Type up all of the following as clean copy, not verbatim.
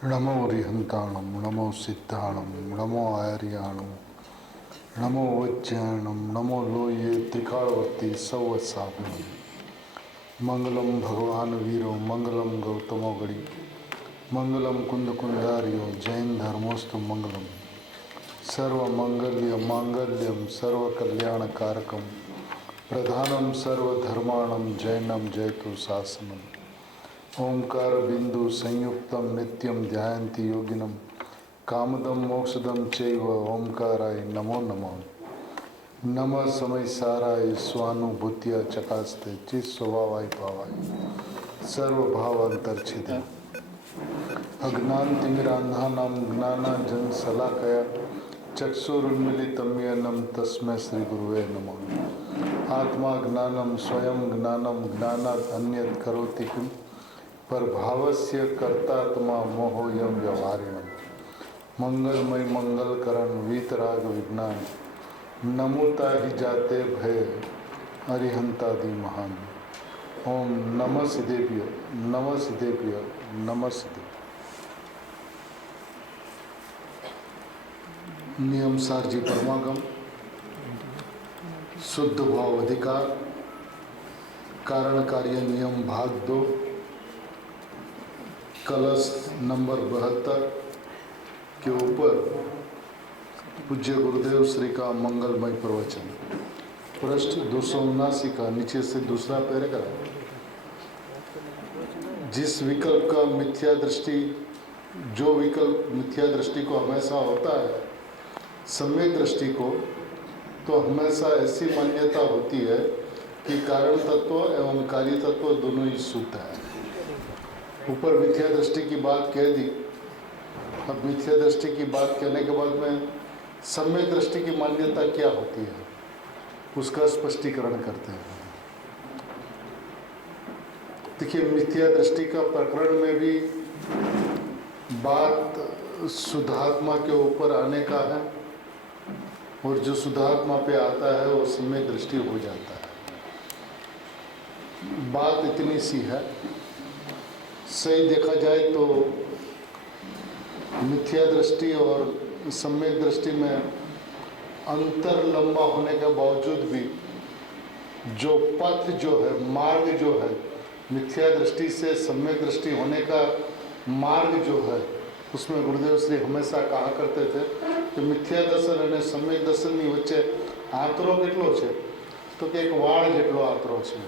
नमो रिहंताणम नमो सिद्धाणम नमो आर्याणम नमो वज्जायणम नमो लोये त्रिकालवर्ती सवत्साभिणम मंगलम भगवान वीरो मंगलम गौतमो गणि मंगलम कुंद कुंदारियो जैन धर्मोस्तु मंगलम सर्वमंगल्य मांगल्यम सर्वकल्याणकारकम प्रधानम सर्वधर्माणम जैनम जयतु शासनम ओंकार बिंदु संयुक्तम नित्यम ध्यायन्ति योगिनम कामदम मोक्षदम चैव ओंकाराय नमो नमः नमः समय साराय स्वानुभूत्या चकास्ते चित स्वभावाय भावाय सर्वभावांतरछिदे अज्ञानतिमिरान्धानां ज्ञानांजन शलाकया चक्षुरुन्मीलितं येन तस्मै श्री गुरुवे नमः आत्मा ज्ञानं स्वयं ज्ञानं ज्ञानात् अन्यत् करोति किम् पर भावस्य कर्तात्मा मोहोयम व्यवहारिणम मंगलमय मंगलकरण वीतराग विज्ञान नमोता ही जाते भय अरिहंतादि महान। ओम नमः सिद्धेभ्य नमः सिद्धेभ्य नमः सिद्धे। नियम सारजी परमागम शुद्ध भाव अधिकार कारण कार्य नियम भाग 2 कलश नंबर 72 के ऊपर पूज्य गुरुदेव श्री का मंगलमय प्रवचन पृष्ठ 279 का नीचे से दूसरा पैराग्राफ। जिस विकल्प का मिथ्या दृष्टि जो विकल्प मिथ्या दृष्टि को हमेशा होता है सम्यक दृष्टि को तो हमेशा ऐसी मान्यता होती है कि कारण तत्व एवं कार्य तत्व दोनों ही शुद्ध है। ऊपर मिथ्या दृष्टि की बात कह दी। अब मिथ्या दृष्टि की बात कहने के बाद में सम्यक दृष्टि की मान्यता क्या होती है उसका स्पष्टीकरण करते हैं। देखिए मिथ्या दृष्टि का प्रकरण में भी बात शुद्धात्मा के ऊपर आने का है और जो शुद्धात्मा पे आता है वो सम्यक दृष्टि हो जाता है। बात इतनी सी है, सही देखा जाए तो मिथ्या दृष्टि और सम्यक दृष्टि में अंतर लंबा होने के बावजूद भी जो पथ जो है मार्ग जो है मिथ्या दृष्टि से सम्यक दृष्टि होने का मार्ग जो है उसमें गुरुदेव श्री हमेशा कहा करते थे कि मिथ्या दर्शन અને सम्यक દર્શનની વચ્ચે આંતરો કેટલો છે તો કે એક વાળ જેટલો આંતરો છે।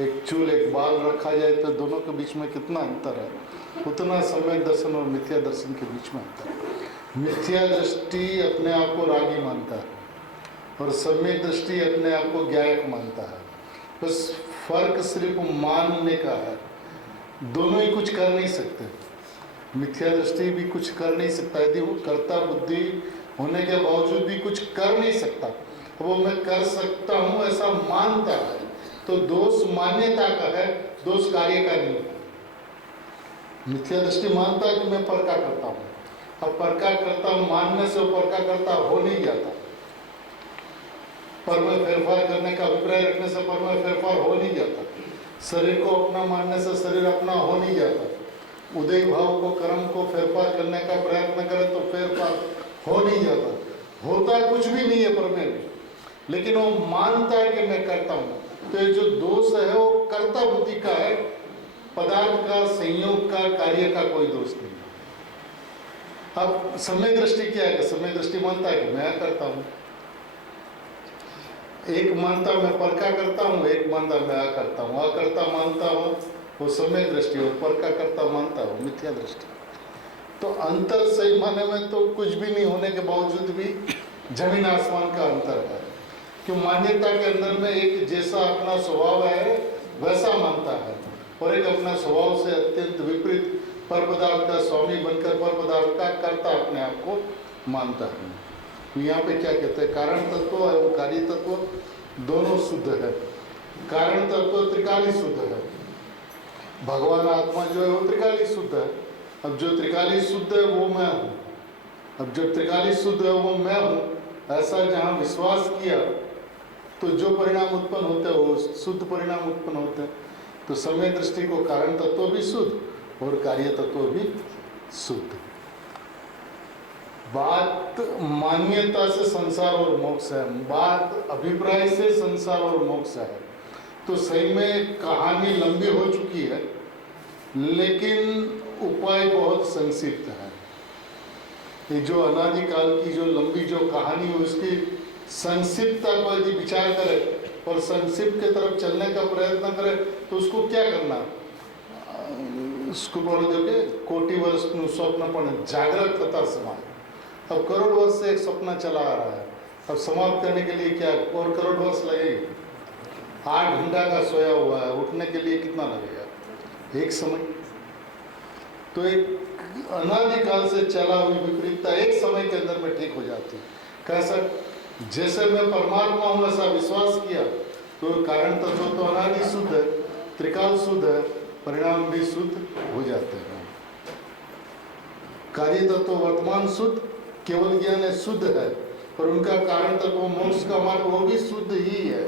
एक चूल एक बाल रखा जाए तो दोनों के बीच में कितना अंतर है उतना सम्यक दर्शन और मिथ्या दर्शन के बीच में अंतर है। मिथ्या दृष्टि अपने आप को रागी मानता है और सम्यक दृष्टि अपने आप को ज्ञायक मानता है। बस फर्क सिर्फ मानने का है, दोनों ही कुछ कर नहीं सकते। मिथ्या दृष्टि भी कुछ कर नहीं सकता यदि वो कर्ता बुद्धि होने के बावजूद भी कुछ कर नहीं सकता। वो मैं कर सकता हूँ ऐसा मानता है तो दोष मान्यता का है, दोष कार्य का नहीं है। मिथ्या दृष्टि मानता है कि मैं परका करता हूँ, अब परका करता हूँ मानने से वो परका करता हो नहीं जाता। पर में फेरफार करने का अभिप्राय रखने से पर में फेरफार हो नहीं जाता। शरीर को अपना मानने से शरीर अपना हो नहीं जाता। उदय भाव को कर्म को फेरफार करने का प्रयत्न करे तो फेरफार हो नहीं जाता। होता कुछ भी नहीं है पर में, लेकिन वो मानता है कि मैं करता हूँ। तो ये जो दोष है वो कर्ता बुद्धि का है, पदार्थ का संयोग का कार्य का कोई दोष नहीं। अब समय दृष्टि क्या है कि समय दृष्टि मानता है कि मैं करता हूँ। एक मानता मैं परका करता हूँ, एक मानता मैं अकर्ता हूँ। अकर्ता मानता हूँ वो समय दृष्टि और परका करता मानता हूँ मिथ्या दृष्टि। तो अंतर सही माने में तो कुछ भी नहीं होने के बावजूद भी जमीन आसमान का अंतर है। कि मान्यता के अंदर में एक जैसा अपना स्वभाव है वैसा मानता है और एक अपना स्वभाव से अत्यंत विपरीत पर पदार्थ का स्वामी बनकर पर पदार्थ का कर्ता अपने आप को मानता है। यहाँ पे क्या कहते हैं कारण तत्व और कार्य तत्व दोनों शुद्ध है। कारण तत्व त्रिकाली शुद्ध है, भगवान आत्मा जो है वो त्रिकाली शुद्ध है। अब जो त्रिकाली शुद्ध है वो मैं हूँ। अब जब त्रिकाली शुद्ध है वो मैं हूँ ऐसा जहाँ विश्वास किया तो जो परिणाम उत्पन्न होते हैं वो शुद्ध परिणाम उत्पन्न होते हैं। तो समय दृष्टि को कारण तत्व भी शुद्ध और कार्य तत्व भी शुद्ध। बात मान्यता से संसार और मोक्ष है, बात अभिप्राय से संसार और मोक्ष है। तो सही में कहानी लंबी हो चुकी है, लेकिन उपाय बहुत संक्षिप्त है। ये जो अनादिकाल की जो लंबी जो कहानी है, उसकी संक्षिप्तता को यदि विचार करें और संक्षिप्त की तरफ चलने का प्रयत्न करें तो उसको क्या करना, उसको बोल दोगे कोटि वर्ष स्वप्न पण जागृत होता समाज। अब करोड़ वर्ष से एक सपना चला आ रहा है, अब समाप्त करने के लिए क्या और करोड़ वर्ष लगेगा। 8 घंटा का सोया हुआ है, उठने के लिए कितना लगेगा, एक समय। तो एक अनादिकाल से चला हुई विपरीतता एक समय के अंदर में ठीक हो जाती है। कैसा, जैसे मैं परमात्मा हूँ ऐसा विश्वास किया तो कारण तत्व तो अनादि शुद्ध है, त्रिकाल शुद्ध है, परिणाम भी शुद्ध हो जाते हैं। कार्य तत्व वर्तमान शुद्ध, केवल ज्ञान है शुद्ध है, पर उनका कारण तत्व मोक्ष का मार्ग वो भी शुद्ध ही है।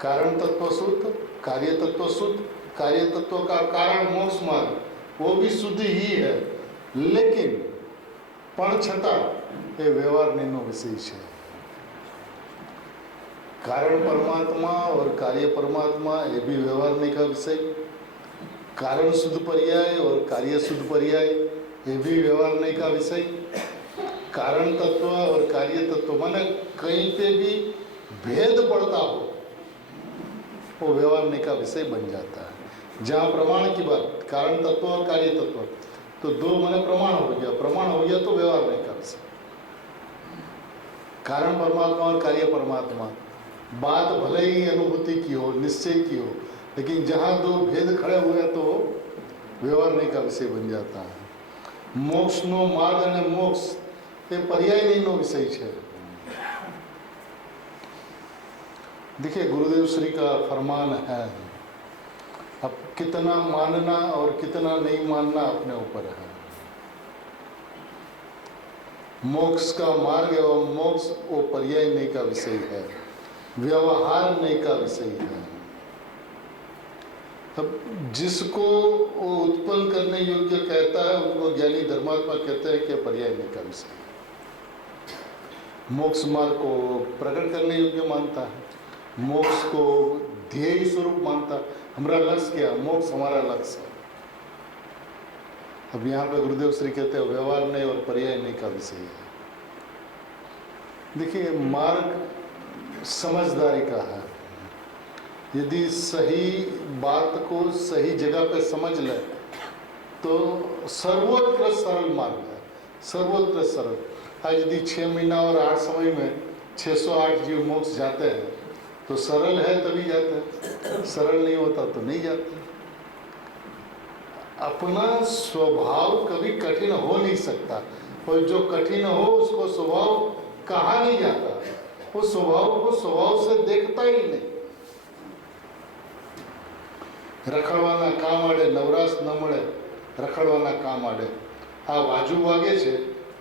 कारण तत्व शुद्ध, कार्य तत्व शुद्ध, कार्य तत्व का कारण मोक्ष मार्ग वो भी शुद्ध ही है, लेकिन पण छता ये व्यवहारનો विशेष है। कारण परमात्मा और कार्य परमात्मा ये भी व्यवहारने का विषय, कारण शुद्ध पर्याय और कार्य शुद्ध पर्याय ये भी व्यवहारने का विषय। कारण तत्व और कार्य तत्व माने कहीं पे भी भेद पड़ता हो वो व्यवहारने का विषय बन जाता है। जहाँ प्रमाण की बात, कारण तत्व और कार्य तत्व, तो दो माने प्रमाण हो गया, प्रमाण हो गया तो व्यवहारने का विषय। कारण परमात्मा और कार्य परमात्मा, बात भले ही अनुभूति की हो, निश्चय की हो, लेकिन जहाँ दो भेद खड़े हुए तो व्यवहारने का विषय बन जाता है। मोक्षनो मार्ग અને मोक्ष ये पर्यायનો विषय है। देखिए गुरुदेव श्री का फरमान है, अब कितना मानना और कितना नहीं मानना अपने ऊपर है। मोक्ष का मार्ग एवं मोक्ष वो पर्याय नहीं का विषय है, व्यवहार नहीं का विषय है। अब जिसको वो उत्पन्न करने योग्य कहता है उनको ज्ञानी धर्मात्मा कहते हैं कि पर्याय नहीं का विषय। मोक्ष मार्ग को प्रकट करने योग्य मानता है, मोक्ष को ध्येय स्वरूप मानता है। हमारा लक्ष्य क्या, मोक्ष हमारा लक्ष्य है। अब यहाँ पे गुरुदेव श्री कहते हैं व्यवहार नहीं और पर्याय नहीं का विषय है। देखिए मार्ग समझदारी का है, यदि सही बात को सही जगह पे समझ ले तो सर्वोत्कृष्ट सरल मार्ग है, सर्वोत्कृष्ट सरल। आज यदि 6 महीना और 8 समय में 608 जीव मोक्ष जाते हैं तो सरल है तभी जाते हैं, सरल नहीं होता तो नहीं जाते। अपना स्वभाव कभी कठिन हो नहीं सकता, और जो कठिन हो उसको स्वभाव कहा नहीं जाता, वो स्वभाव को स्वभाव से देखता ही नहीं। રખડવાના કામ આડે નવરાશ ન મળે, રખડવાના કામ આડે। આ વાજુ વાગે છે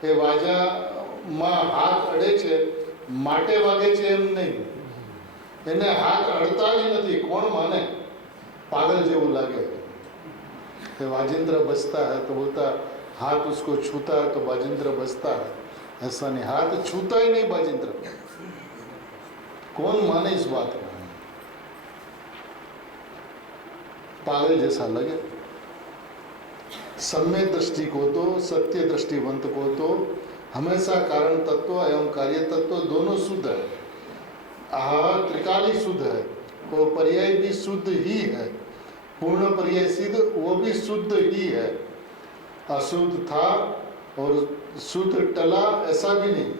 એ વાજામાં હાથ અડે છે માટે વાગે છે એમ નહીં, એને હાથ અડતા જ નથી, કોણ માને, પાગલ જેવું લાગે। वाजिंद्र बजता है तो बोलता हाथ उसको छूता है तो वाजिंद्र बजता है, ऐसा नहीं, हाथ छूता ही नहीं वाजिंद्र, कौन माने इस बात को, पागल जैसा लगे। सम्य दृष्टि को तो, सत्य दृष्टिवंत को तो हमेशा कारण तत्व एवं कार्य तत्व दोनों शुद्ध है। त्रिकाली शुद्ध है, वो पर्याय भी शुद्ध ही है, पूर्ण पर्याय सिद्ध वो भी शुद्ध ही है। अशुद्ध था और शुद्ध टला ऐसा भी नहीं,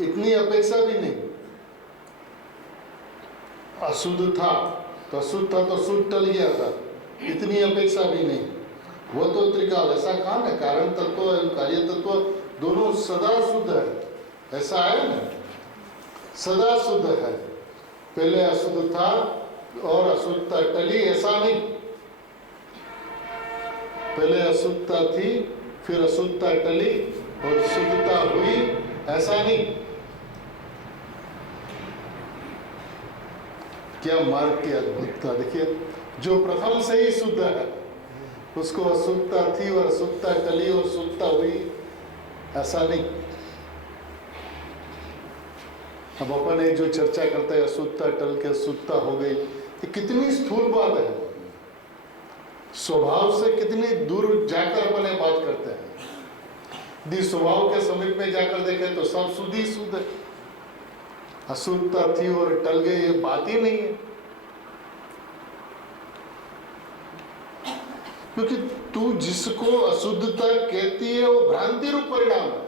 इतनी अपेक्षा भी नहीं। अशुद्ध था तो अशुद्ध था तो शुद्ध टल गया था, इतनी अपेक्षा भी नहीं। वो तो त्रिकाल, ऐसा कहा ना, कारण तत्व एवं कार्य तत्व दोनों सदा शुद्ध है, ऐसा है ना, सदा शुद्ध है। पहले अशुद्ध था और अशुद्धता टली, ऐसा नहीं, पहले अशुद्धता थी फिर अशुद्धता टली और शुद्धता हुई, ऐसा नहीं। क्या मार्ग की अद्भुतता देखिए, जो प्रथम से ही शुद्ध है उसको अशुद्धता थी और अशुद्धता टली और शुद्धता हुई, ऐसा नहीं। अब अपन एक जो चर्चा करते हैं अशुद्धता टल के शुद्धता हो गई, ये कितनी स्थूल बात है। स्वभाव से कितनी दूर जाकर अपन ये बात करते हैं। यदि स्वभाव के समीप में जाकर देखें तो सब शुद्ध ही शुद्ध है। अशुद्धता थी और टल गई, ये बात ही नहीं है। क्योंकि तू जिसको अशुद्धता कहती है वो भ्रांति रूप परिणाम है,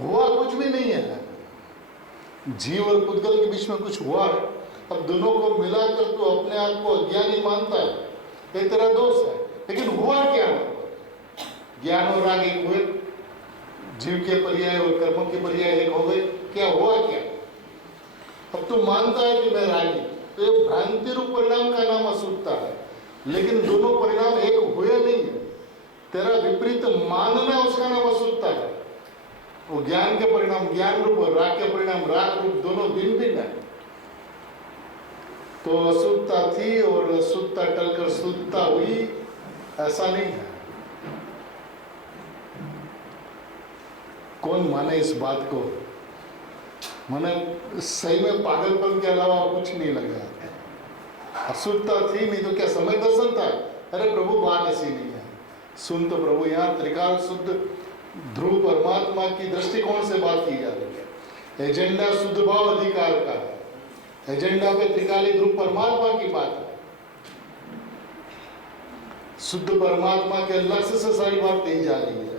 हुआ कुछ भी नहीं है। जीव और पुद्गल के बीच में कुछ हुआ है, अब दोनों को मिलाकर तू अपने आप को अज्ञानी मानता है, ये तेरा दोष है। लेकिन हुआ क्या? ज्ञान और राग एक हुए, जीव के पर्याय और कर्मों के पर्याय एक हो गए, क्या हुआ क्या? अब तू मानता है कि मैं रागी, तो ये भ्रांति रूप परिणाम का नाम अशुद्धता है। लेकिन दोनों परिणाम एक हुए नहीं है, तेरा विपरीत मानना उसका नाम अशुद्धता है। वो ज्ञान के परिणाम ज्ञान रूप और राग के परिणाम राग रूप, दोनों भिन्न भिन्न है। तो अशुद्धता थी और अशुद्धता टलकर शुद्धता हुई, ऐसा नहीं है। कौन माने इस बात को? माने सही में पागलपन के अलावा कुछ नहीं लगा। अशुद्धता थी नहीं तो क्या समय दर्शन था? अरे प्रभु बात ऐसी नहीं है। सुन तो प्रभु, यहाँ त्रिकाल शुद्ध ध्रुव परमात्मा की दृष्टिकोण से बात की जा रही है। एजेंडा शुद्ध भाव अधिकार का है। एजेंडा पे त्रिकाली ध्रुव परमात्मा की बात है। शुद्ध परमात्मा के लक्ष्य से सारी बात कही जा रही है।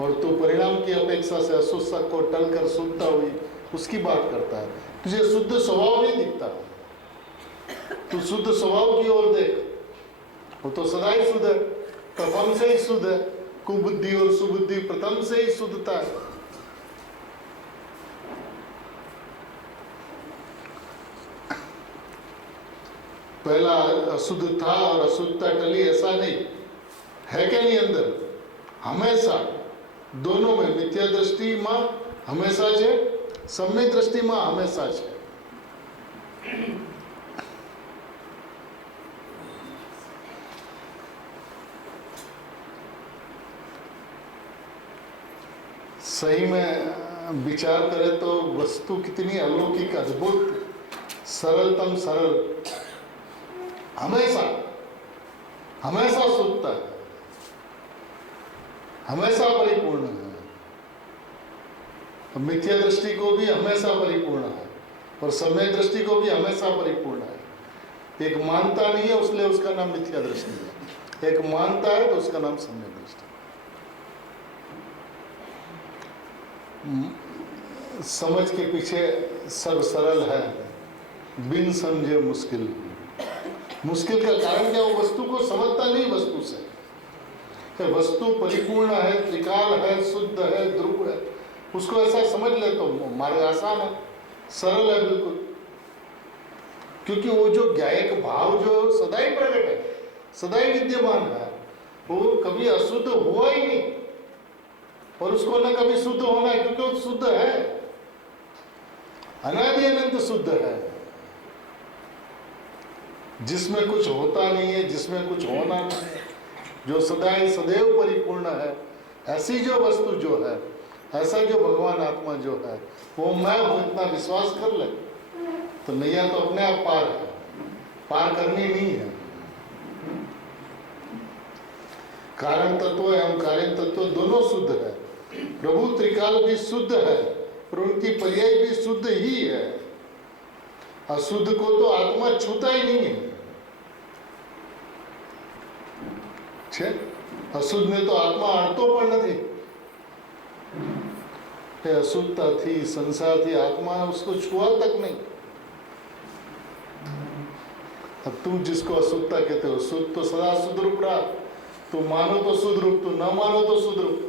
और तो परिणाम की अपेक्षा से अशुद्धता को टलकर शुद्धता हुई, उसकी बात करता है। तुझे शुद्ध स्वभाव नहीं दिखता, तू शुद्ध स्वभाव की ओर देख, वो तो सदा ही शुद्ध है, प्रथम से ही शुद्ध है। कुबुद्धि और सुबुद्धि प्रथम से ही शुद्धता है। पहला अशुद्ध था और अशुद्धता टली, ऐसा नहीं है। क्या नहीं? अंदर हमेशा दोनों में मिथ्या दृष्टि में हमेशा है, सम्यक दृष्टि में हमेशा है। सही में विचार करें तो वस्तु कितनी अलौकिक, अद्भुत, सरलतम सरल, हमेशा हमेशा शुद्धता है, हमेशा परिपूर्ण है। मिथ्या दृष्टि को भी हमेशा परिपूर्ण है और सम्यक दृष्टि को भी हमेशा परिपूर्ण है। एक मानता नहीं है उसलिए उसका नाम मिथ्या दृष्टि है, एक मानता है तो उसका नाम सम्यक दृष्टि। समझ के पीछे सब सरल है, बिन समझे मुश्किल। मुश्किल का कारण क्या? वो वस्तु को समझता नहीं वस्तु से। वस्तु परिपूर्ण है, त्रिकाल है, शुद्ध है, ध्रुव है, उसको ऐसा समझ ले तो मार्ग आसान है, सरल है बिल्कुल। क्योंकि वो जो ज्ञायक भाव जो सदा ही प्रकट है, सदा ही विद्यमान है, वो कभी अशुद्ध हुआ ही नहीं और उसको न कभी शुद्ध होना है, क्योंकि वो शुद्ध है, अनादि अनंत शुद्ध है, जिसमें कुछ होता नहीं है, जिसमें कुछ होना नहीं है, जो सदा ही सदैव परिपूर्ण है। ऐसी जो वस्तु जो है, ऐसा जो भगवान आत्मा जो है, वो मैं हूं, इतना विश्वास कर ले तो नैया तो अपने आप पार है, पार करनी नहीं है। कारण तत्व एवं कार्य तत्व दोनों शुद्ध है। प्रभु त्रिकाल भी शुद्ध है और उनकी पर्याय भी शुद्ध ही है। अशुद्ध को तो आत्मा छूता ही नहीं है। अशुद्ध में तो आत्मा अड़तो पण नहीं। अशुद्धता थी, संसार थी, आत्मा उसको छुआ तक नहीं। अब तुम जिसको अशुद्धता कहते हो, शुद्ध तो सदा शुद्ध रूप रहा, तुम मानो तो शुद्ध रूप, तुम न मानो तो शुद्ध रूप।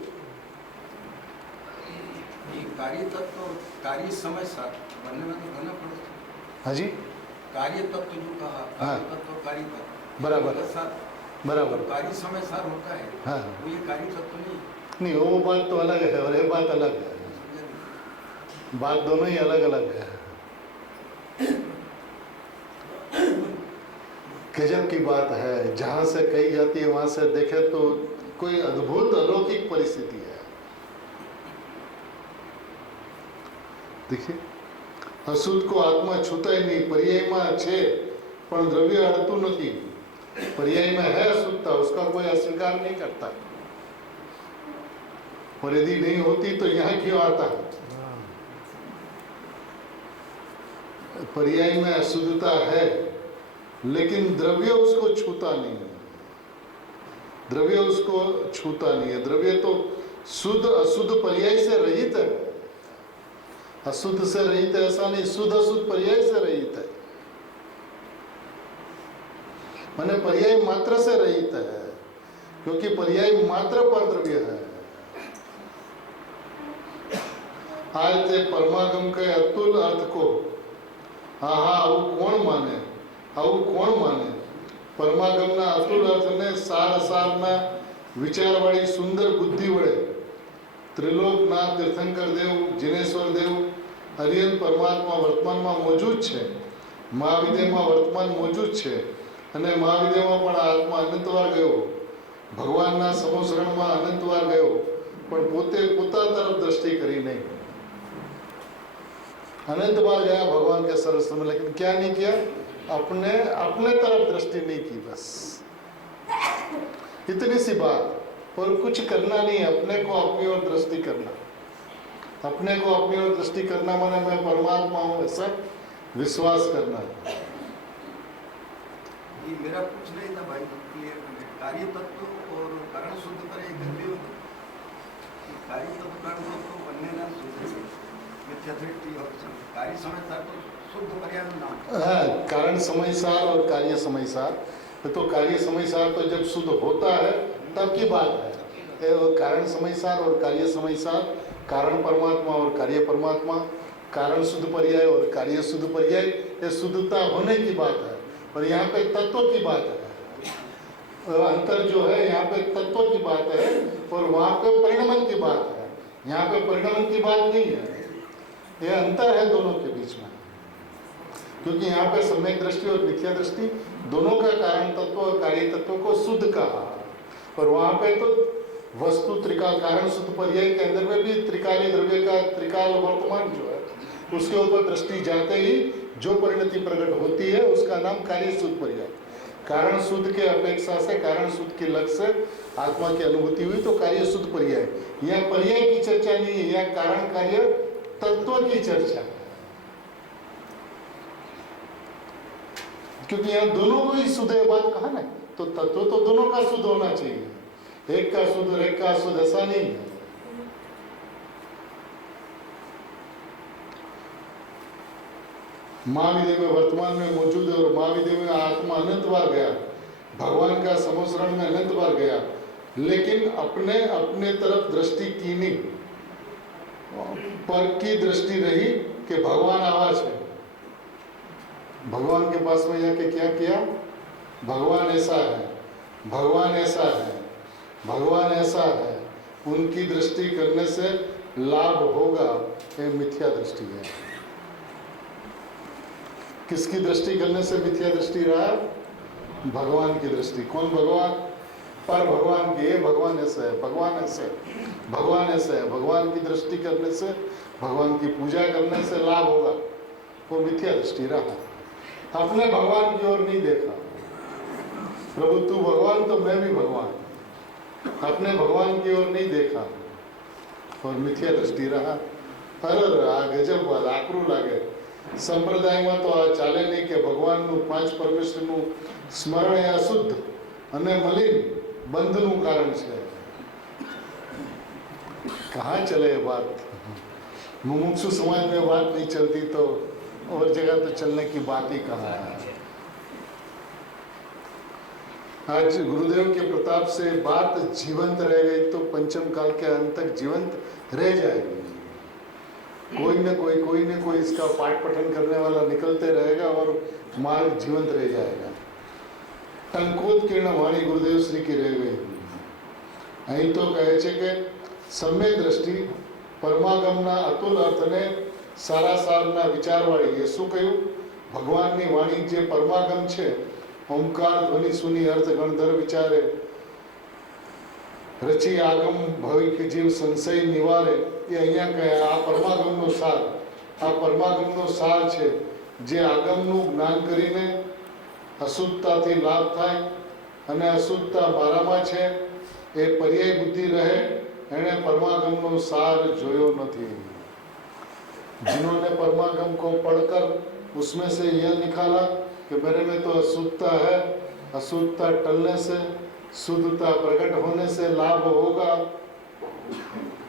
कार्य तत्व कार्य समय साथ बनने में तो घना पड़ता। हाँ जी, कार्य तत्व जो कहा, कार्य तत्व कार्य तत्व बराबर साथ बराबर, कार्य समय सार होता है। हाँ, वो ये कार्य तत्व नहीं, वो बात तो अलग है और ये बात अलग है। बात दोनों ही अलग अलग है। गजब की बात है। जहाँ से कही जाती है वहाँ से देखे तो कोई अद्भुत अलौकिक परिस्थिति है। देखिए, અશુદ્ધ को आत्मा छूता ही नहीं। पर्यायમાં છે પણ દ્રવ્ય અડતું નથી। पर्यायમાં है अशुद्धता, उसका कोई अस्वीकार नहीं करता। और यदि नहीं होती तो यहाँ क्यों आता है? पर्याय में अशुद्धता है लेकिन द्रव्य उसको छूता नहीं है। द्रव्य उसको छूता नहीं है। द्रव्य तो शुद्ध अशुद्ध पर्याय से रहित है। अशुद्ध से रहित है ऐसा नहीं, शुद्ध अशुद्ध पर्याय से रहित है। माने पर्याय मात्र से रहित है, क्योंकि पर्याय मात्र पर द्रव्य है। आज ते परमागम के अतुल अर्थ को आहा આવું કોણ માને, આવું કોણ માને? પરમાગમના અતુલ અર્થને સારના વિચારવાળી સુંદર બુદ્ધિ વડે ત્રિલોકનાથ તીર્થંકર દેવ, જીનેશ્વર દેવ, હરિયન પરમાત્મા વર્તમાનમાં મૌજૂદ છે, મહાવિદ્યમાં વર્તમાન મૌજૂદ છે અને મહાવિદ્યમાં પણ આત્મા અનંતવાર ગયો, ભગવાનના સમોસરણમાં અનંતવાર ગયો, પણ પોતે પોતા તરફ દ્રષ્ટિ કરી નહીં। अनंत बार गया भगवान के सरस में, लेकिन क्या नहीं किया? अपने अपने तरफ दृष्टि नहीं की। बस इतनी सी बात। और कुछ करना नहीं, अपने को अपनी ओर दृष्टि करना। अपने को अपनी ओर दृष्टि करना माने मैं परमात्मा हूँ ऐसा विश्वास करना। ये मेरा पूछ रही था भाई कि कार्य तत्व और कारण शुद्ध पर एक द्रव्य, कार्य तत्व कारण तत्व बनने ना शुद्ध कार्य समय सार तो शुद्ध पर्याय नाम। हाँ, कारण समय सार और कार्य समय सार। तो कार्य समय सार तो जब शुद्ध होता है तब की बात है। कारण समय सार और कार्य समय सार, कारण परमात्मा और कार्य परमात्मा, कारण शुद्ध पर्याय और कार्य शुद्ध पर्याय, ये शुद्धता होने की बात है। और यहाँ पे तत्व की बात है। अंतर जो है यहाँ पे तत्व की बात है और वहाँ पे परिणमन की बात है। यहाँ पे परिणमन की बात नहीं है। यह अंतर है दोनों के बीच में, क्योंकि यहाँ पे सम्यक दृष्टि और मिथ्या दृष्टि दोनों का कारण तत्व और कार्य तत्व को शुद्ध कहा, और वहाँ पे तो वस्तु त्रिकाल कारण शुद्ध पर्याय के अंदर में भी त्रिकाली द्रव्य का त्रिकाल वर्तमान जो है उसके ऊपर दृष्टि जाते ही जो परिणति प्रकट होती है उसका नाम कार्य शुद्ध पर्याय। कारण शुद्ध के अपेक्षा से कारण शुद्ध के लक्ष्य से आत्मा की अनुभूति हुई तो कार्य शुद्ध पर्याय। यह पर्याय की चर्चा नहीं है, यह कारण कार्य तत्व की चर्चा, क्योंकि यहाँ दोनों को ही शुद्ध है बात कहा ना। तो तत्व तो दोनों का शुद्ध होना चाहिए, एक का शुद्ध और एक का शुद्ध ऐसा नहीं है। महाविद्य में वर्तमान में मौजूद है और महाविद्य में आत्मा अनंत बार गया, भगवान का समोसरण में अनंत बार गया, लेकिन अपने अपने तरफ दृष्टि की नहीं, पर की दृष्टि रही कि भगवान आवाज है। भगवान के पास में जाके क्या किया? भगवान ऐसा है, भगवान ऐसा है, भगवान ऐसा है, उनकी दृष्टि करने से लाभ होगा, ये मिथ्या दृष्टि है। किसकी दृष्टि करने से मिथ्या दृष्टि रहा? भगवान की दृष्टि। कौन भगवान? पर भगवान की, भगवान ऐसा है, भगवान ऐसा है, भगवान ऐसा है, भगवान की दृष्टि करने से, भगवान की पूजा करने से लाभ होगा, वो मिथ्या दृष्टि रहा। अपने भगवान की ओर नहीं देखा, प्रभु तू भगवान तो मैं भी भगवान, अपने भगवान की ओर नहीं देखा और मिथ्या दृष्टि रहा। अरे आ गजब बात, आकरू लागे। संप्रदायમાં તો આ ચાલે નહીં કે ભગવાનનું પાંચ પરમેશ્વરનું સ્મરણ એ અશુદ્ધ અને મલિન બંધનું કારણ છે। कहाँ चले ये बात? मुमुक्षु समाज में बात नहीं चलती तो और जगह तो चलने की बात ही कहाँ है। आज गुरुदेव के प्रताप से बात जीवंत रह गई तो पंचम काल के अंत तक जीवंत रह जाएगी। कोई न कोई इसका पाठ पठन करने वाला निकलते रहेगा और मार्ग जीवंत रह जाएगा। टंकोत्कीर्ण वाणी गुरुदेव श्री की रह गई। અહીં તો કહે છે કે સમ્યક દ્રષ્ટિ પરમાગમના અતુલ અર્થને સારા સારના વિચારવાળી। એ શું કહ્યું? ભગવાનની વાણી જે પરમાગમ છે ओंकार ध्वनि सुनी अर्थ गणधर विचारे, રચી આગમ ભવિક જીવ સંશય નિવારે. એ અહીંયા કહે આ પરમાગમનો સાર, આ પરમાગમનો સાર છે. જે આગમનું જ્ઞાન કરીને અશુદ્ધતાથી લાભ થાય અને અશુદ્ધતા મારામાં છે એ પર્યાય બુદ્ધિ રહે, એણે પરમાગમનો સાર જોયો નથી. जिन्होंने परमागम को पढ़कर उसमें से यह निकाला कि मेरे में तो अशुद्धता है, अशुद्धता टलने से शुद्धता प्रकट होने से लाभ होगा,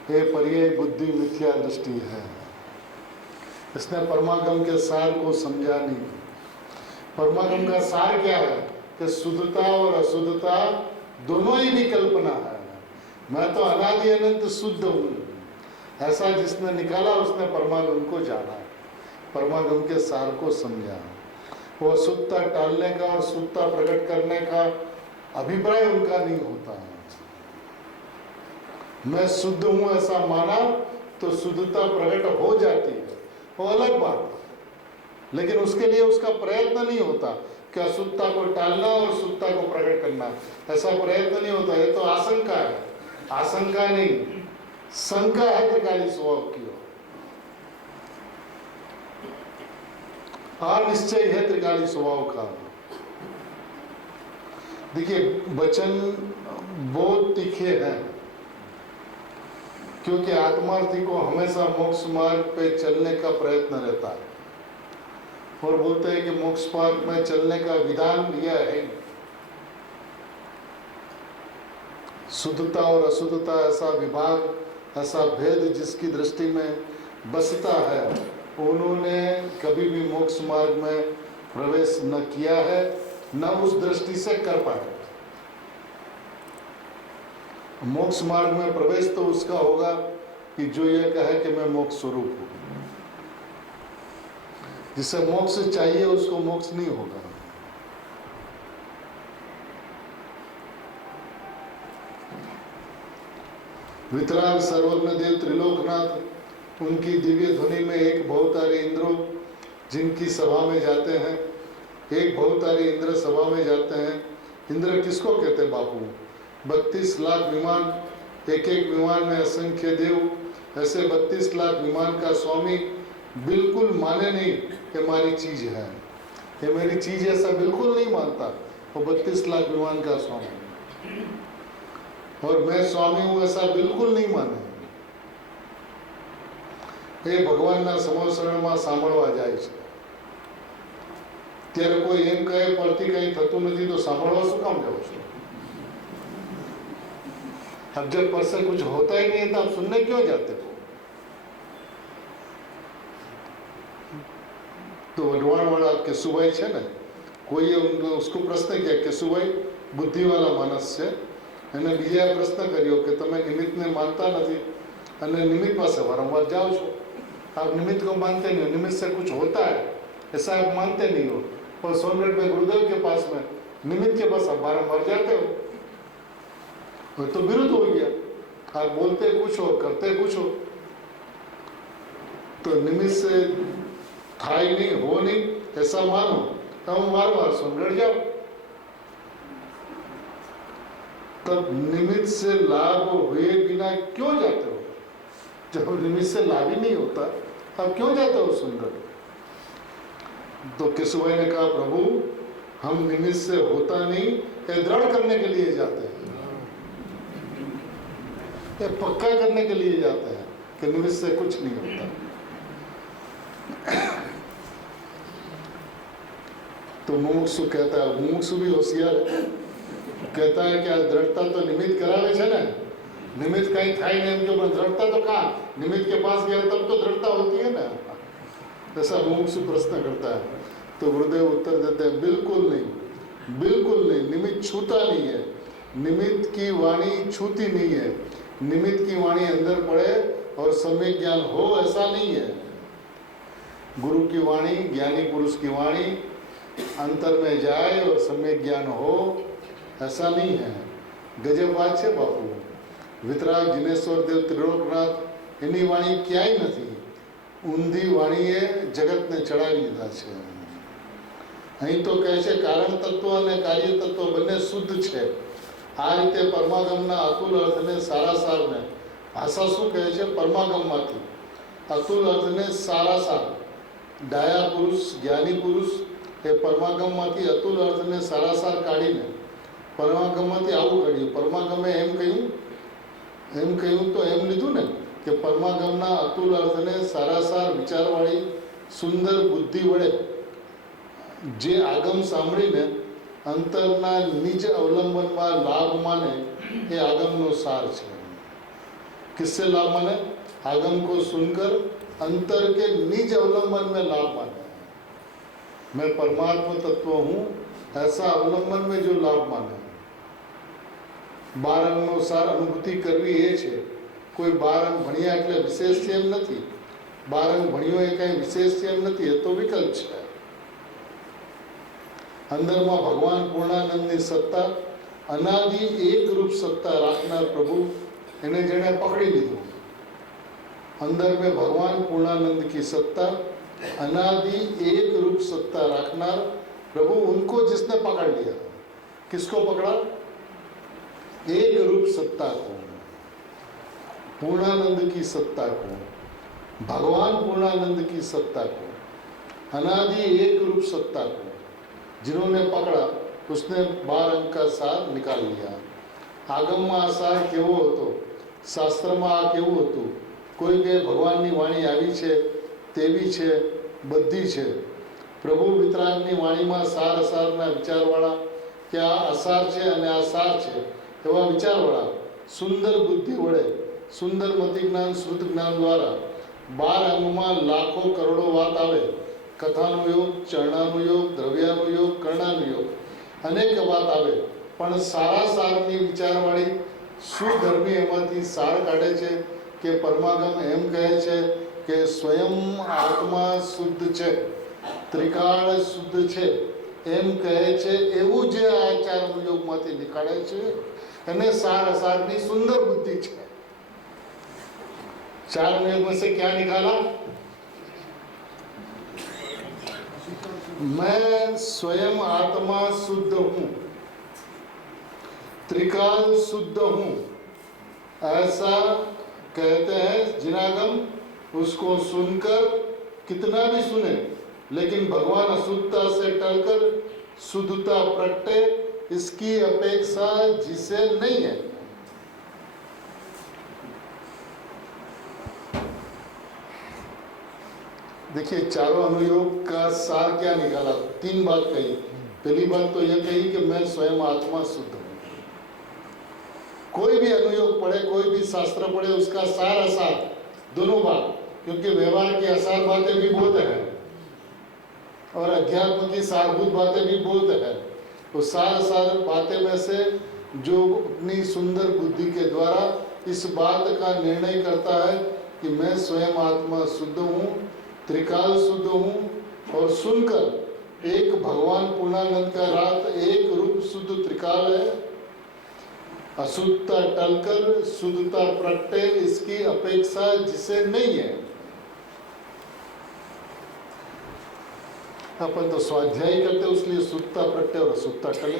ये पर्याय बुद्धि मिथ्या दृष्टि है. इसने परमागम के सार को समझा नहीं. परमागम का सार क्या है कि शुद्धता और अशुद्धता दोनों ही विकल्पना है. मैं तो अनादि अनंत शुद्ध हूँ, ऐसा जिसने निकाला उसने परमागम को जाना, परमागम के सार को समझा. वो अशुद्धता टालने का और शुद्धता प्रकट करने का अभिप्राय उनका नहीं होता है. मैं शुद्ध हूं ऐसा माना तो शुद्धता प्रकट हो जाती है, वो अलग बात है. लेकिन उसके लिए उसका प्रयत्न नहीं होता कि अशुद्धता को टालना और शुद्धता को प्रकट करना, ऐसा प्रयत्न नहीं होता. ये तो आशंका है, आशंका नहीं, शंका है त्रिकाली स्वभाव की ओर, निश्चय है त्रिकाली स्वभाव का. देखिए वचन बहुत तीखे हैं, क्योंकि आत्मार्थी को हमेशा मोक्ष मार्ग पे चलने का प्रयत्न रहता है. और बोलते हैं कि मोक्ष मार्ग में चलने का विधान यह है, शुद्धता और अशुद्धता ऐसा विभाग, ऐसा भेद जिसकी दृष्टि में बसता है, उन्होंने कभी भी मोक्ष मार्ग में प्रवेश न किया है, न उस दृष्टि से कर पाए. मोक्ष मार्ग में प्रवेश तो उसका होगा कि जो यह कहे कि मैं मोक्ष स्वरूप हूं. जिसे मोक्ष चाहिए उसको मोक्ष नहीं होगा. वितराग सर्वज्ञ देव त्रिलोकनाथ, उनकी दिव्य ध्वनि में एक बहुतारी इंद्रों जिनकी सभा में जाते हैं, एक बहुतारी इंद्र सभा में जाते हैं. इंद्र किसको कहते हैं बापू? 32 लाख विमान, एक एक विमान में असंख्य देव. ऐसे 32 लाख विमान का स्वामी बिल्कुल माने नहीं कि हमारी चीज है, ये मेरी चीज, ऐसा बिल्कुल नहीं मानता वो 32 लाख विमान का स्वामी. और मैं स्वामी हूं ऐसा बिल्कुल नहीं माने. એ ભગવાનના સમોસરણમાં સાંભળવા જાય છે. ત્યારે કોઈ એમ કહે પરથી કંઈ થતું નથી તો સાંભળવા શું કામ જાઓ છો? अब जब पर से कुछ होता ही नहीं है तो आप सुनने क्यों जाते हो? तो वडवाण वाला केशुभाई છે ને, કોઈએ उसको प्रश्न किया, केशुभाई બુદ્ધિવાળા માણસ છે, એને બીજા પ્રશ્ન કર્યો કે તમે નિમિત્તને માનતા નથી અને નિમિત્ત પાસે વારંવાર જાઓ છો. आप निमित्त को मानते नहीं हो, निमित्त से कुछ होता है ऐसा आप मानते नहीं हो. और सोनगढ़ में गुरुदेव के पास में निमित्त के पास आप बारंबार जाते हो, तो विरुद्ध हो गया. आप बोलते कुछ हो, करते कुछ हो. तो निमित्त से था ही नहीं, हो नहीं ऐसा मानो, तो हम बार बार सोनगढ़ जाओ. तब निमित्त से लाभ हुए बिना क्यों जाते हो? जब निमित्त से लाभ ही नहीं होता अब क्यों जाते हो सुनकर? तो केशुभाई ने कहा प्रभु हम निमित्त से होता नहीं ये दृढ़ करने के लिए जाते हैं, ये पक्का करने के लिए जाते हैं कि निमित्त से कुछ नहीं होता. तो मुमुक्षु कहता है, मुमुक्षु भी होशियार है, कहता है कि दृढ़ता तो निमित्त करावे छे ने, निमित्त कहीं था ही नहीं उनके, दृढ़ता तो कहाँ, निमित्त के पास गया तब तो दृढ़ता होती है ना. ऐसा मुमुक्षु प्रश्न करता है. तो गुरुदेव उत्तर देते हैं बिल्कुल नहीं, बिल्कुल नहीं. निमित्त छूता नहीं है, निमित्त की वाणी छूती नहीं है. निमित्त की वाणी अंदर पड़े और सम्यक ज्ञान हो ऐसा नहीं है. गुरु की वाणी, ज्ञानी पुरुष की वाणी अंतर में जाए और सम्यक ज्ञान हो ऐसा नहीं है. गजब बात है बापू. वितराग जिनेश्वर देव त्रिलोकनाथ એની વાણી ક્યાંય નથી, ઊંધી વાણીએ જગતને ચડાવી દીધા છે. અહીં તો કહે છે કારણ તત્વ અને કાર્ય તત્વ બંને શુદ્ધ છે. આ રીતે પરમાગમના અતુલ અર્થને સારાસારને ભાષા શું કહે છે? પરમાગમમાંથી અતુલ અર્થને સારાસાર, ડાયા પુરુષ, જ્ઞાની પુરુષ એ પરમાગમમાંથી અતુલ અર્થને સારાસાર કાઢીને પરમાગમમાંથી આવું કાઢ્યું. પરમાગમે એમ કહ્યું તો એમ લીધું ને કે પરમાગમના અતુલ અર્થને સારાસાર વિચારવાળી સુંદર બુદ્ધિ વડે જે આગમ સાંભળીને અંતરના નિજ અવલંબનમાં લાભ માને એ આગમનો સાર છે. किससे लाभ माने? आगम को सुनकर अंतर के निज अवलंबन में लाभ माने. मैं परमात्मा तत्व हूँ ऐसा अवलंबन में जो लाभ माने. 12 अंगનો સાર અનુભૂતિ કરવી એ છે. કોઈ 12 અંગ ભણ્યા એટલે વિશેષ છે એમ નથી. 12 અંગ ભણ્યો એ કંઈ વિશેષ છે એમ નથી. એ તો વિકલ્પ છે. અંદરમાં ભગવાન પૂર્ણાનંદની સત્તા, અનાદિ એક રૂપ સત્તા રાખનાર પ્રભુ એને જેણે પકડી લીધું. अंदर में भगवान पूर्णानंद की सत्ता, अनादि एक रूप सत्ता रखनार प्रभु, उनको जिसने पकड़ लिया. किसको पकड़ा? एक रूप सत्ता को, पूर्णानंद की सत्ता को, भगवान पूर्णानंद की सत्ता को, अनादि एक रूप सत्ता को जिन्होंने पकड़ा उसने 12 अंक का सार निकाल लिया. આગમમાં આ સાર કેવો હતો? શાસ્ત્રમાં આ કેવું હતું? કોઈ કે ભગવાનની વાણી આવી છે, તેવી છે, બધી છે. પ્રભુ વિતરાગની વાણીમાં સાર અસારના વિચારવાળા કે આ અસાર છે અને આ સાર છે એવા વિચારવાળા સુંદર બુદ્ધિ વડે સુંદર મતિ જ્ઞાન શ્રુત જ્ઞાન દ્વારા 12 અંગમાં લાખો કરોડો વાત આવે. કથાનુયોગ, ચરણાનુયોગ, દ્રવ્યાનુયોગ, કર્ણાનુયોગ અનેક વાત આવે. પણ સારા સારની વિચારવાળી સુધર્મી એમાંથી સાર કાઢે છે કે પરમાગમ એમ કહે છે કે સ્વયં આત્મા શુદ્ધ છે, ત્રિકાળ શુદ્ધ છે એમ કહે છે. એવું જે આ ચાર યોગમાંથી નીકાળે છે એને સાર અસારની સુંદર બુદ્ધિ છે. चार में से क्या निकाला? मैं स्वयं आत्मा शुद्ध हूँ, त्रिकाल शुद्ध हूँ ऐसा कहते हैं जिनागम. उसको सुनकर कितना भी सुने लेकिन भगवान अशुद्धता से टलकर शुद्धता प्रगटे इसकी अपेक्षा जिसे नहीं है. देखिए चारों अनुयोग का सार क्या निकाला? 3 बात कही. पहली बात तो यह कही कि मैं स्वयं आत्मा शुद्ध हूँ. कोई भी अनुयोग पढ़े, कोई भी शास्त्र पढ़े, उसका सार असार दोनों बात, क्योंकि व्यवहार की असार बातें भी बहुत है और अध्यात्म की सारभूत बातें भी बहुत है. तो सार असार बातें में से जो अपनी सुंदर बुद्धि के द्वारा इस बात का निर्णय करता है कि मैं स्वयं आत्मा शुद्ध हूँ, त्रिकाल शुद्ध हूँ, और सुनकर एक भगवान पूर्णानंद का रात एक रूप शुद्ध त्रिकाल है, अशुद्धता टलकर शुद्धता प्रगटे इसकी अपेक्षा जिसे नहीं है. अपन तो स्वाध्याय करते उसलिए शुद्धता प्रगटे और अशुद्धता टले.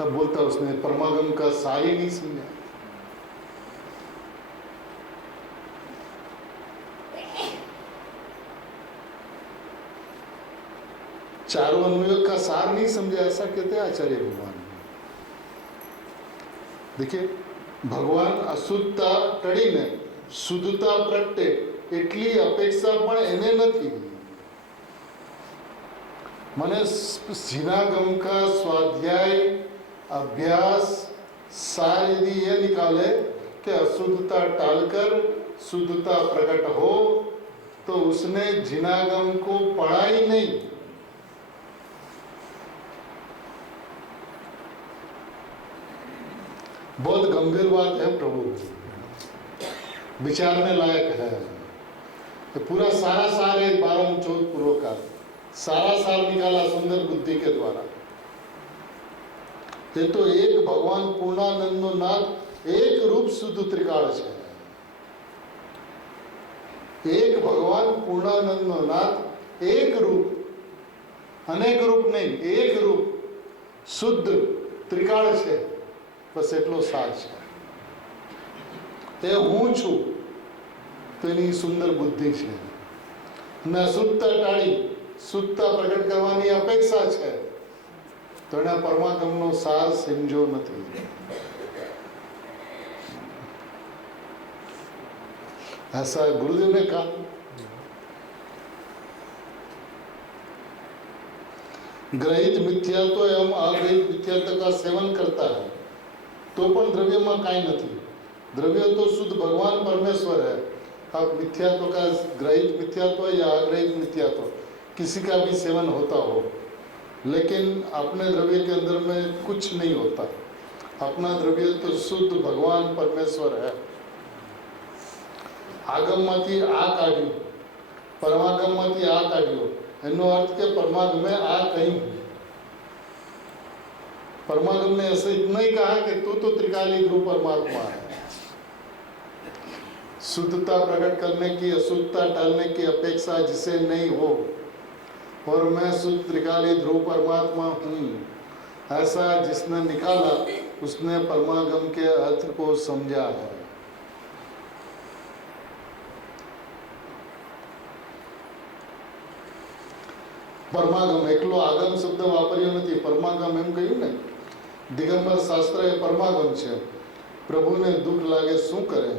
अब बोलता उसने परमागम का सार ही नहीं समझा. चारों अनुयोग का सार नहीं समझा ऐसा कहते हैं आचार्य भगवान. देखिए भगवान अशुद्धता टळीने शुद्धता प्रगटे એટલી અપેક્ષા પણ એને નથી. મને जिनागम का स्वाध्याय अभ्यास सार यदि ये निकाले कि अशुद्धता टालकर शुद्धता प्रकट हो तो उसने जिनागम को पढ़ा ही नहीं. बहुत गंभीर बात है प्रभु, विचारने लायक है. तो पूरा सारा सार है 12 चौथ पूर्व का सारा सार निकाला सुंदर बुद्धि के द्वारा. ये तो एक भगवान पूर्णानंद नाथ एक रूप शुद्ध त्रिकाल है. એક ભગવાન પૂર્ણાનંદનો નાથ, એક રૂપ, અનેક રૂપ નહીં, એક રૂપ, શુદ્ધ ત્રિકાળ છે, બસ એટલો સાર છે. એ હું છું તેની સુંદર બુદ્ધિ છે, અને અશુદ્ધતા ટાળી શુદ્ધતા પ્રગટ કરવાની અપેક્ષા છે, તો એના પરમાગમનો સાર સમજો નથી. ऐसा गुरुदेव ने कहा. ग्रहित मिथ्यात्व एवं अग्रहित मिथ्यात्व का सेवन करता है तो पण द्रव्य में काई नहीं. द्रव्य तो शुद्ध भगवान परमेश्वर है. आप मिथ्यात्व का, ग्रहित मिथ्यात्व या अग्रहित मिथ्यात्व किसी का भी सेवन होता हो, लेकिन अपने द्रव्य के अंदर में कुछ नहीं होता. अपना द्रव्य तो शुद्ध भगवान परमेश्वर है. આગમમાંથી આ કાઢ્યું, પરમાગમમાંથી આ કાઢ્યો, એનો अर्थ કે परमागम में आ कहीं. परमागम ने ऐसे इतना ही कहा कि तू तो त्रिकाली ध्रुव परमात्मा है. शुद्धता प्रकट करने की, अशुद्धता टालने की अपेक्षा जिसे नहीं हो, और मैं शुद्ध त्रिकाली ध्रुव परमात्मा हूँ, ऐसा जिसने निकाला उसने परमागम के अर्थ को समझा है. પરમાગમ એકલો આગમ શબ્દ વાપર્યો નથી, પરમાગમ એમ કહ્યું ને. દિગંબર શાસ્ત્ર એ પરમાગમ છે. પ્રભુને દુઃખ લાગે શું કરે?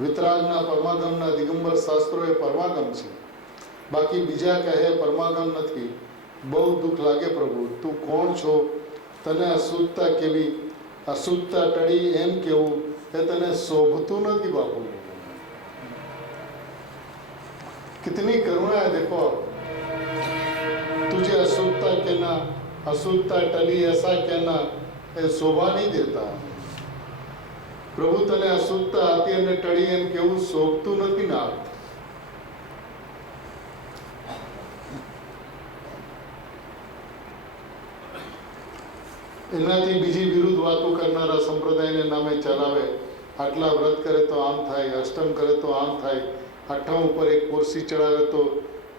વિતરાગના પરમાગમના દિગંબર શાસ્ત્રો એ પરમાગમ છે. બાકી બીજા કહે પરમાગમ નથી. બહુ દુઃખ લાગે પ્રભુ, તું કોણ છો? તને અશુદ્ધતા કેવી? અશુદ્ધતા ટળી એમ કેવું એ તને શોભતું નથી બાપુ. कितनी करुणा है. देखो, तुझे अशुद्धता कहना, अशुद्धता टली ऐसा कहना એ શોભા નહીં દેતા. પ્રભુ તને અશુદ્ધતા હતી અને ટળી એમ કેવું શોભતું નથી ના. એનાથી બીજી વિરુદ્ધ વાતો કરનારા સંપ્રદાયને નામે ચલાવે. આટલા વ્રત કરે તો આમ થાય, અષ્ટમ કરે તો આમ થાય, આઠમ ઉપર એક કોરસી ચડાવે તો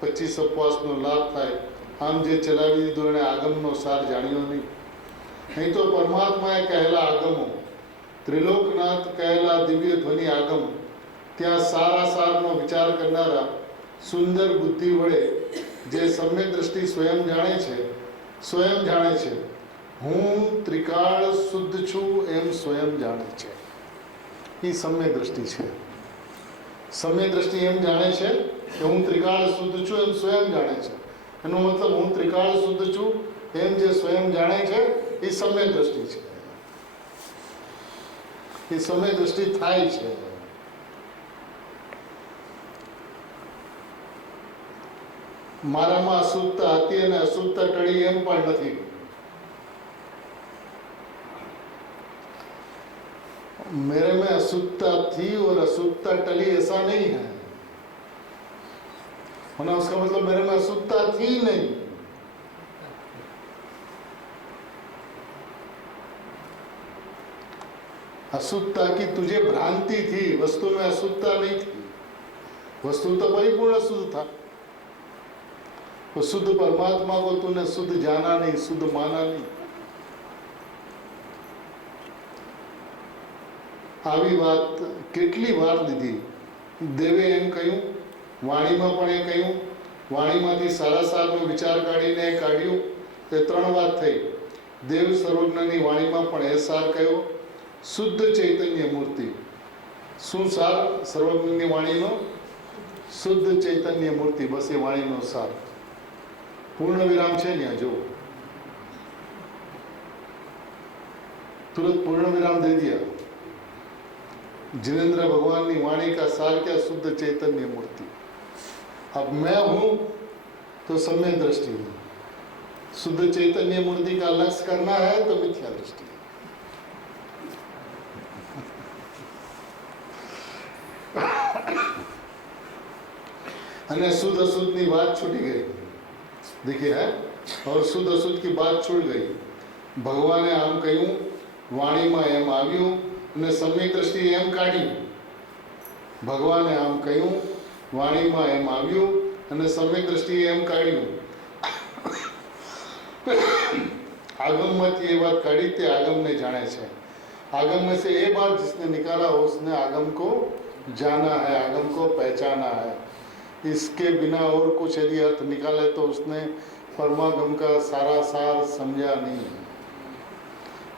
25 ઉપવાસનો લાભ થાય. આમ જે ચલાવી દીધું એને આગમનો સાર જાણ્યો નહીં. નહીં તો પરમાત્માએ કહેલા આગમો, ત્રિલોકનાથ કહેલા દિવ્ય ધ્વનિ આગમ, ત્યાં સારા સારનો વિચાર કરનારા સુંદર બુદ્ધિ વડે જે સમ્યક દ્રષ્ટિ સ્વયં જાણે છે, સ્વયં જાણે છે. હું ત્રિકાળ શુદ્ધ છું એમ સ્વયં જાણે છે. એ સમ્યક દ્રષ્ટિ છે. સમ્યક દ્રષ્ટિ એમ જાણે છે કે હું ત્રિકાળ શુદ્ધ છું એમ સ્વયં જાણે છે. એનો મતલબ હું ત્રિકાળ શુદ્ધ છું એમ જે સ્વયં જાણે છે એ સમ્યક દ્રષ્ટિ છે. એ સમ્યક દ્રષ્ટિ થાય છે. મારામાં અશુદ્ધતા હતી અને અશુદ્ધતા ટળી એમ પણ નથી. मेरे में अशुद्धता थी और अशुद्धता टली ऐसा नहीं है. होना उसका मतलब मेरे में अशुद्धता थी नहीं. अशुद्धता की तुझे भ्रांति थी, वस्तु में अशुद्धता नहीं थी. वस्तु तो परिपूर्ण शुद्ध था. वो शुद्ध परमात्मा को तूने शुद्ध जाना नहीं, शुद्ध माना नहीं. આવી વાત કેટલી વાર લીધી. દેવે એમ કહ્યું, વાણીમાં પણ એ કહ્યું. વાણીમાંથી સારા સારનો વિચાર કાઢીને કાઢ્યું. તે 3 વાત થઈ. દેવ સર્વજ્ઞની વાણીમાં પણ એ સાર કહ્યો, શુદ્ધ ચૈતન્ય મૂર્તિ. શું સાર સર્વજ્ઞની વાણીનો? શુદ્ધ ચૈતન્ય મૂર્તિ. બસ એ વાણીનો સાર. પૂર્ણ વિરામ છે ને, જો तुरंत पूर्ण विराम दे दिया. जिनेन्द्र भगवान की वाणी का सार क्या? शुद्ध चैतन्य मूर्ति. अब मैं हूं तो सम्यक दृष्टि हूं. शुद्ध चैतन्य मूर्ति का लक्ष्य करना है तो मिथ्या दृष्टि. शुद्ध अशुद्ध की बात छूटी गई. देखिए है, और शुद्ध अशुद्ध की बात छूट गई. भगवाने आम कहूं, वाणी में एम आव्યું અને સમ્યક દ્રષ્ટિ એમ કાઢી. ભગવાને આમ કહ્યું, વાણીમાં એમ આવ્યું અને સમ્યક દ્રષ્ટિએ એમ કાઢ્યું. आगमમાંથી ये बात काढ़ी ते आगम ने जाने छे. आगम में से ये बात जिसने निकाला उसने आगम को जाना है, आगम को पहचाना है. इसके बिना और कुछ यदि अर्थ निकाले तो उसने परमागम का सारा सार समझा नहीं.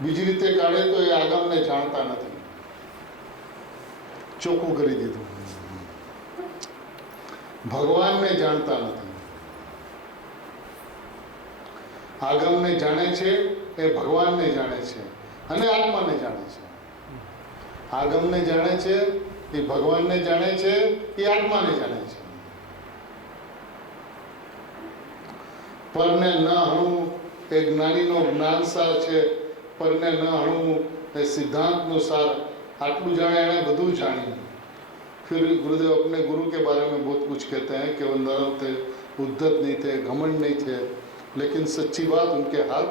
बीजी रीते काढ़े तो ये आगम ने जानता नहीं. ચોખ્ખું કરી દીધું. ભગવાનને જાણતા નથી. આગમને જાણે છે એ ભગવાનને જાણે છે અને આત્માને જાણે છે. આગમને જાણે છે એ ભગવાનને જાણે છે એ આત્માને જાણે છે. પરને ન હણવું એ જ્ઞાનીનો જ્ઞાનસાર છે. પરને ન હણવું એ सिद्धांतનો सार. आटलू जाने एने બધું जानी. फिर गुरुदेव अपने गुरु के बारे में बहुत कुछ कहते हैं कि वो नरम थे, उद्धत नहीं थे, घमंड नहीं थे, लेकिन सच्ची बात उनके हाथ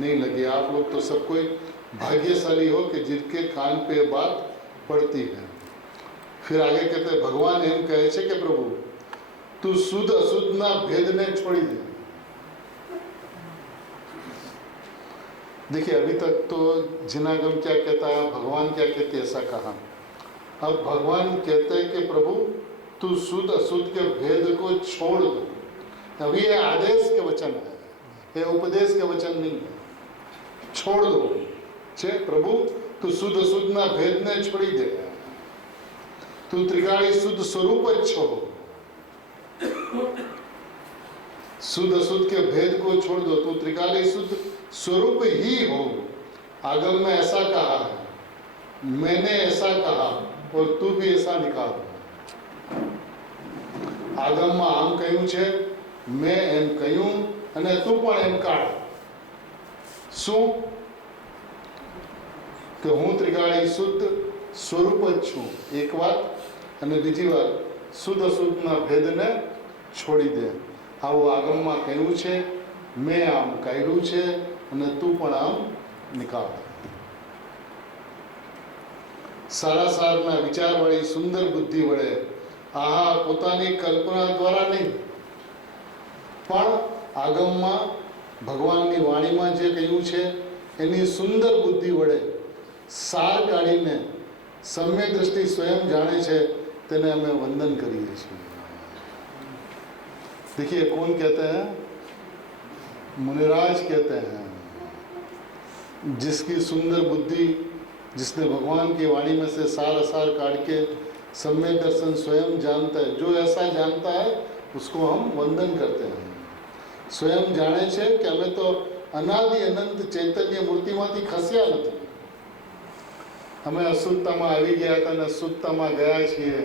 नहीं लगी. आप लोग तो सब कोई भाग्यशाली हो कि जिनके कान पे बात पड़ती है. फिर आगे कहते हैं भगवान एम कहे छे कि प्रभु तू शुद्ध अशुद्ध ना भेद ने छोड़ी दे. देखिए अभी तक तो जिनागम क्या कहता है, भगवान क्या कहते ऐसा कहा. अब भगवान कहते हैं कि प्रभु तू शुद्ध अशुद्ध के भेद को छोड़ दो. अभी ये आदेश के वचन है, ये उपदेश के वचन नहीं है. छोड़ दो छे प्रभु तू शुद्ध अशुद्ध ना भेद ने छोड़ी दे. तू त्रिकाली शुद्ध स्वरूप छो. शुद्ध अशुद्ध के भेद को छोड़ दो. तू त्रिकाली शुद्ध स्वरूप ही हो. आगम में ऐसा कहा है, मैंने ऐसा कहा और तू भी ऐसा निकाल. आगम में आम कह્યું છે, मैं एम કહ્યું અને તું પણ એમ કાઢ. શું કે હું ત્રિકાળી શુદ્ધ સ્વરૂપ જ છું એક વાત, અને બીજી વાત શુદ્ધ અશુદ્ધના ભેદને છોડી દે. આવું આગમમાં કહ્યું છે, મેં આમ કાઢ્યું છે અને તું પણ આમ નિકાળ. સારા સારના વિચારવાળી સુંદર બુદ્ધિ વડે આહા પોતાની કલ્પના દ્વારા નહીં પણ આગમમાં ભગવાનની વાણીમાં જે કહ્યું છે એની સુંદર બુદ્ધિ વડે સાર કાઢીને સમ્યક દ્રષ્ટિ સ્વયં જાણે છે તેને અમે વંદન કરીએ છીએ. देखिए कौन कहते हैं, मुनिराज कहते हैं, जिसकी सुंदर बुद्धि, जिसने भगवान की वाणी में से सार असार काट के सम्यक दर्शन स्वयं जानता है. जो ऐसा जानता है उसको हम वंदन करते हैं. स्वयं जाने छे कि हमें तो अनादि अनंत चैतन्य मूर्तिमांथी खस्या नथी. हमें अशुद्धतामां आवी गया था ने शुद्धतामां गया छीए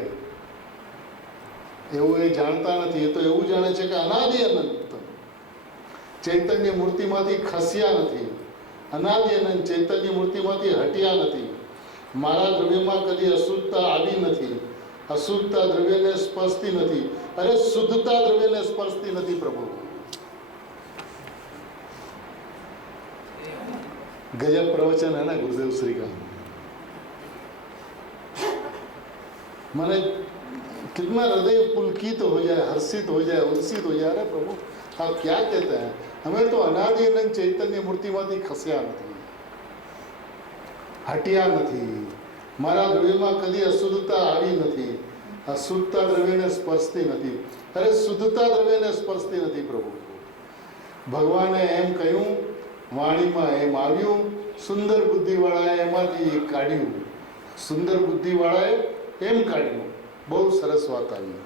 એવું એ જાણતા નથી. એ તો એવું જાણે છે કે અનાદિ અનંત ચૈતન્ય મૂર્તિમાંથી ખસ્યા નથી. અનાદિ અનંત ચૈતન્ય મૂર્તિમાંથી હટ્યા નથી. મારા દ્રવ્યમાં કદી અશુદ્ધતા આવી નથી. અશુદ્ધતા દ્રવ્યને સ્પર્શતી નથી. અરે શુદ્ધતા દ્રવ્યને સ્પર્શતી નથી પ્રભુ. गजब प्रवचन है ना गुरुदेव श्री का. मैंने कितना हृदय पुलकित हो जाए, हर्षित हो जाए, उल्सित हो जाए. अरे प्रभु आप क्या कहते हैं, हमें तो अनादि अनंत चैतन्य मूर्तिमांथी खस्या નથી, હટ્યા નથી. મારા દ્રવ્યમાં કદી અશુદ્ધતા આવી નથી. અશુદ્ધતા દ્રવ્યને સ્પર્શતી નથી. અરે શુદ્ધતા દ્રવ્યને સ્પર્શતી નથી પ્રભુ. ભગવાને એમ કહ્યું, વાણીમાં એમ આવ્યું, સુંદર બુદ્ધિવાળાએ એમાંથી કાઢ્યું. સુંદર બુદ્ધિવાળાએ એમ કાઢ્યું. બહુ સરસ વાત આવી.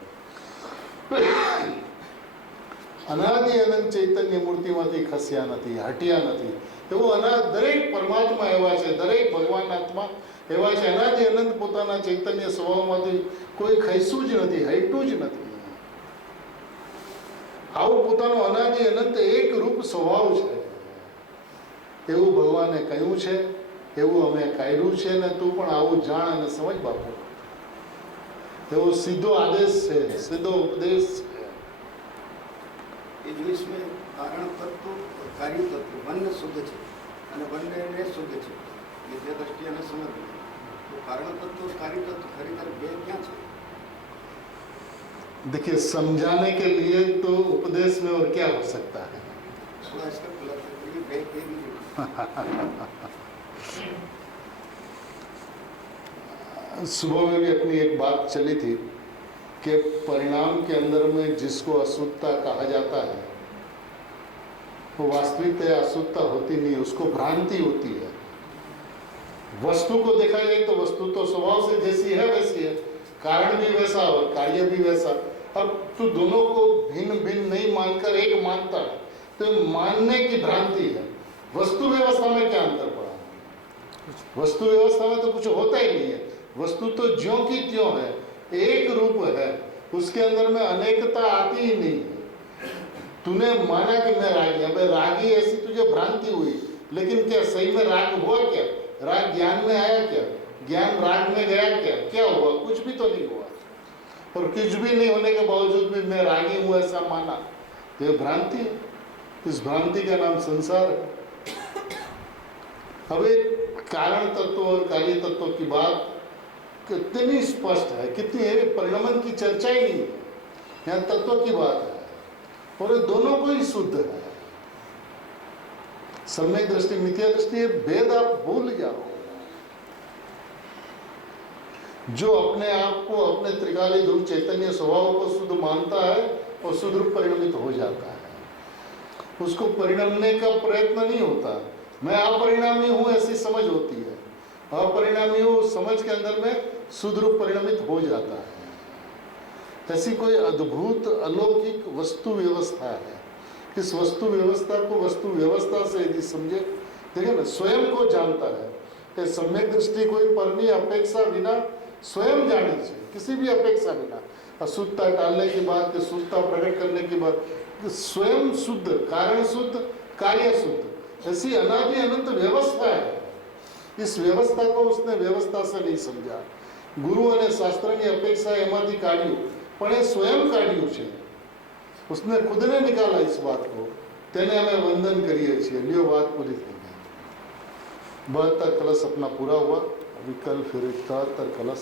અનાદિ અનંત ચૈતન્ય મૂર્તિમાંથી ખસ્યા નથી, હટ્યા નથી. એવો દરેક પરમાત્મા એવા છે, દરેક ભગવાન આત્મા એવા છે. અનાદિ અનંત પોતાના ચૈતન્ય સ્વભાવમાંથી કોઈ ખસ્યું જ નથી, હટ્યું જ નથી. આવું પોતાનો અનાદિ અનંત એક રૂપ સ્વભાવ છે. એવું ભગવાને કહ્યું છે, એવું અમે કાઢ્યું છે ને તું પણ આવું જાણ અને સમજ બાપુ. એવો સીધો આદેશ છે, સીધો ઉપદેશ છે. इंग्लिशમાં કારણ તત્વ और કાર્ય તત્વ બંને શુદ્ધ છે અને બંને શુદ્ધ છે. એ જે દ્રષ્ટિએ અમે સમજવું તો કારણ તત્વ કાર્ય તત્વ ખરેખર બે ક્યાં છે? देखिए, समझाने के लिए तो उपदेश में और क्या हो सकता है। थोड़ा इसका ब्रेक दे दीजिए। सुबह में भी अपनी एक बात चली थी कि परिणाम के अंदर में जिसको अशुद्धता कहा जाता है वो वास्तविकता अशुद्धता होती नहीं, उसको भ्रांति होती है। वस्तु को देखा जाए तो वस्तु तो स्वभाव से जैसी है वैसी है, कारण भी वैसा और कार्य भी वैसा। अब तू दोनों को भिन्न भिन्न नहीं मानकर एक मानता है तो मानने की भ्रांति है। वस्तु व्यवस्था में क्या अंतर पड़ा? वस्तु व्यवस्था में तो कुछ होता ही नहीं है। वस्तु तो ज्यों की त्यों है, एक रूप है, उसके अंदर में अनेकता आती ही नहीं है। तूने माना कि मैं रागी, अब रागी ऐसी तुझे भ्रांति हुई, लेकिन क्या सही में राग हुआ? क्या राग ज्ञान में आया? क्या ज्ञान राग में गया? क्या हुआ? कुछ भी तो नहीं हुआ। और कुछ भी नहीं होने के बावजूद भी मैं रागी हूं ऐसा माना, तो ये भ्रांति है। इस भ्रांति का नाम संसार है। अब एक कारण तत्व और कार्य तत्व की बात कितनी स्पष्ट है, कितनी है, परिणाम की चर्चा ही नहीं है, यहाँ तत्व की बात है और ये दोनों को ही शुद्ध है। सम्यक दृष्टि, मिथ्या दृष्टि, ये भेद आप भूल जाओ। जो अपने आप को, अपने त्रिकाली ध्रुव चैतन्य स्वभाव को शुद्ध मानता है और शुद्ध रूप परिणमित हो जाता है, उसको परिणमने का प्रयत्न नहीं होता। मैं अपरिणामी हूं ऐसी समझ होती है, अपरिणामी हूं समझ के अंदर में शुद्ध रूप परिणमित हो जाता है। ऐसी कोई अद्भुत अलौकिक वस्तु व्यवस्था है। इस वस्तु व्यवस्था को वस्तु व्यवस्था से यदि समझे, देखिए ना, स्वयं को जानता है कि सम्यक दृष्टि कोई परनी अपेक्षा बिना स्वयं जानी चाहिए, किसी भी अपेक्षा बिना। अशुद्धता टालने के बाद, शुद्धता प्रकट करने के बाद, स्वयं शुद्ध, कारण शुद्ध, कार्य शुद्ध, ऐसी अनादि अनंत व्यवस्था है। इस व्यवस्था को उसने व्यवस्था से नहीं समझा। गुरु અને શાસ્ત્રની અપેક્ષા એમાંથી કાઢ્યું, પણ એ સ્વયં કાઢ્યું છે, उसने खुद ने निकाला इस बात को। तेने हमें वंदन करिए છીએ। लियो, बात पूरी થઈ ગઈ। 72 कलश अपना पूरा हुआ। अभी कल फिर 73 कलश